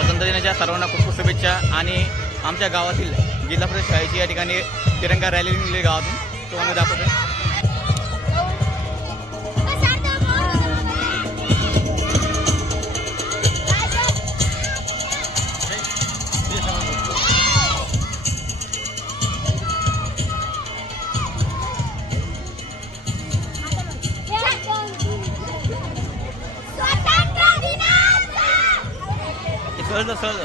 स्वातंत्र्य दिनाच्या सर्वांना खूप खूप शुभेच्छा। आणि आमच्या गावातील जिल्हा परिषद शाळेची या ठिकाणी तिरंगा रॅली निघाली गावातून, तो आम्ही दाखवतो। सहज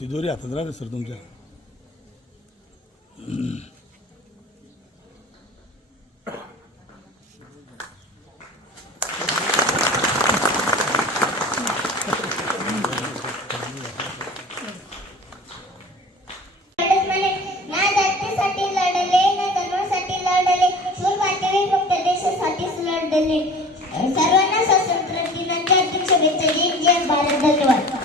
तिजोरी हातात राहते सर तुमच्या। सर्वांना स्वातंत्र्य दिनाच्या हार्दिक शुभेच्छा। जय भारत, धन्यवाद।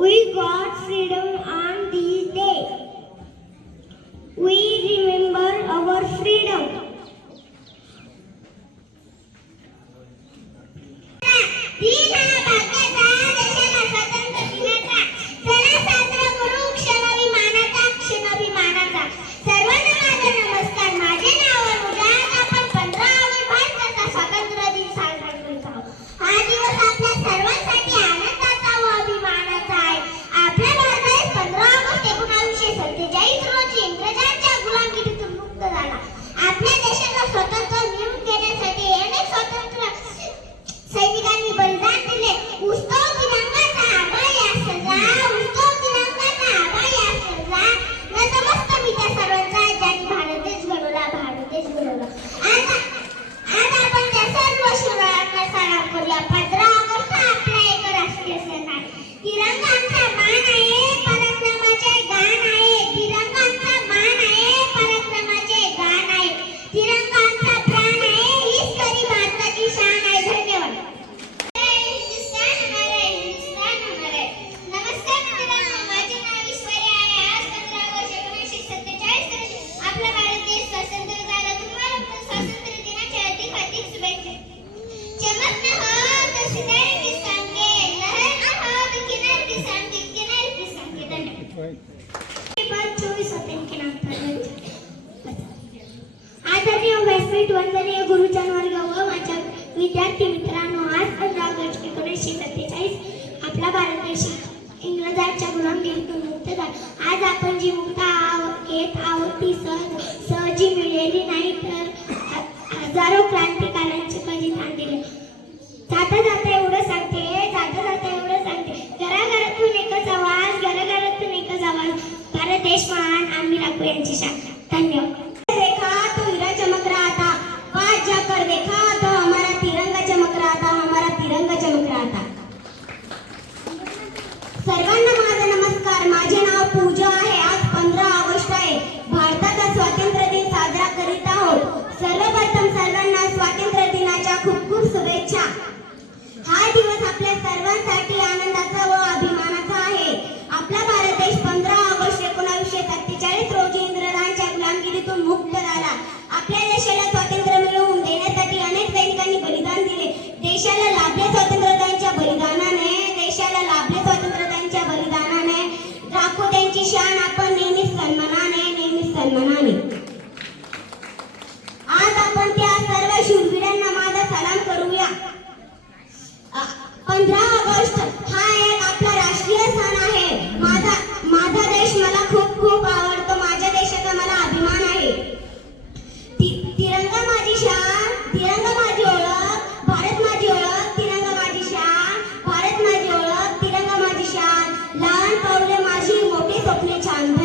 We got freedom on this day. We remember our freedom. हा दिवस आपल्या सर्वांसाठी आनंदाचा व अभिमानाचा आहे। आपल्या भारताचे 24 होते आदरणीय व्यासपीठ वंदनीय गुरुजन वर्ग व माझ्या विद्यार्थी मित्रांनो, आज 15 ऑगस्ट 1947 आपला भारत देश इंग्रजांच्या गुलामगिरीतून मुक्त झाला. आज आपण जी मुक्ता घेत आहोत ती सहजी मिळालेली नाही, तर हजारो क्रांतिकारांचे बलिदान दिले. जाता जाता एवढं सांगते, घराघरातून एकच आवाज, घराघरातून एकच आवाज, भारत देश महान, आम्ही राखू यांची शाखा. धन्यवाद. देखा तो हीरा चमक रहा था, पास जाकर देखा तो हमारा तिरंगा चमक रहा था, हमारा तिरंगा चमक रहा था. सर्वांना माझा नमस्कार. माझे नाव पूजा आहे. आज 15 ऑगस्ट आहे. भारताचा स्वातंत्र्य दिन साजरा करीत आहोत. सर्वप्रथम सर्वांना स्वातंत्र्य दिनाच्या खूप खूप शुभेच्छा. हा दिवस आपल्या सर्वांसाठी आनंदाचा व अभिमानाचा आहे. आपला भारत देश 15 ऑगस्ट 1947 रोजी इंग्रजांच्या गुलामगिरीतून मुक्त झाला. आपल्या देशाला स्वातंत्र्य मिळवून देण्यासाठी अनेक सैनिकांनी बलिदान दिले. देशाला लाभले स्वातंत्र्याच्या बलिदानाने, राखो त्यांची शान आपण नेहमीच सन्मानाने. आज आपण त्या सर्व शूरवीरांना माझा सलाम करूया. 15 ऑगस्ट हा एक आपला राष्ट्रीय सण आहे. माझा देश मला खूप खूप आवडतो. माझ्या देशाचा मला अभिमान आहे. तिरंगा माझी शान, तिरंगा माझी ओळख, भारत माझी ओळख, तिरंगा माझी शान, भारत माझी ओळख, तिरंगा माझी शान. लहान पावले माझी, मोठी स्वप्ने छान.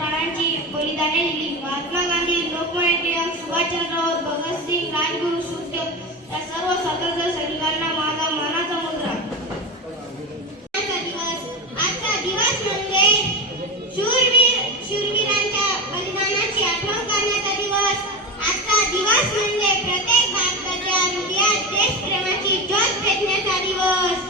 प्राणांची बलिदाने दिली. महात्मा गांधी, लोकमान्य टिळक, सुभाषचंद्र बोस, भगतसिंग, राजगुरू, सुखदेव या सर्व स्वातंत्र्य सैनिकांना माझा मानाचा मुजरा. आजचा दिवस म्हणजे शूरवीरांच्या बलिदानाची आठवण करण्याचा दिवस. आजचा दिवस म्हणजे प्रत्येक भारताच्या हृदयात देशप्रेमाची ज्योत पेटण्याचा दिवस.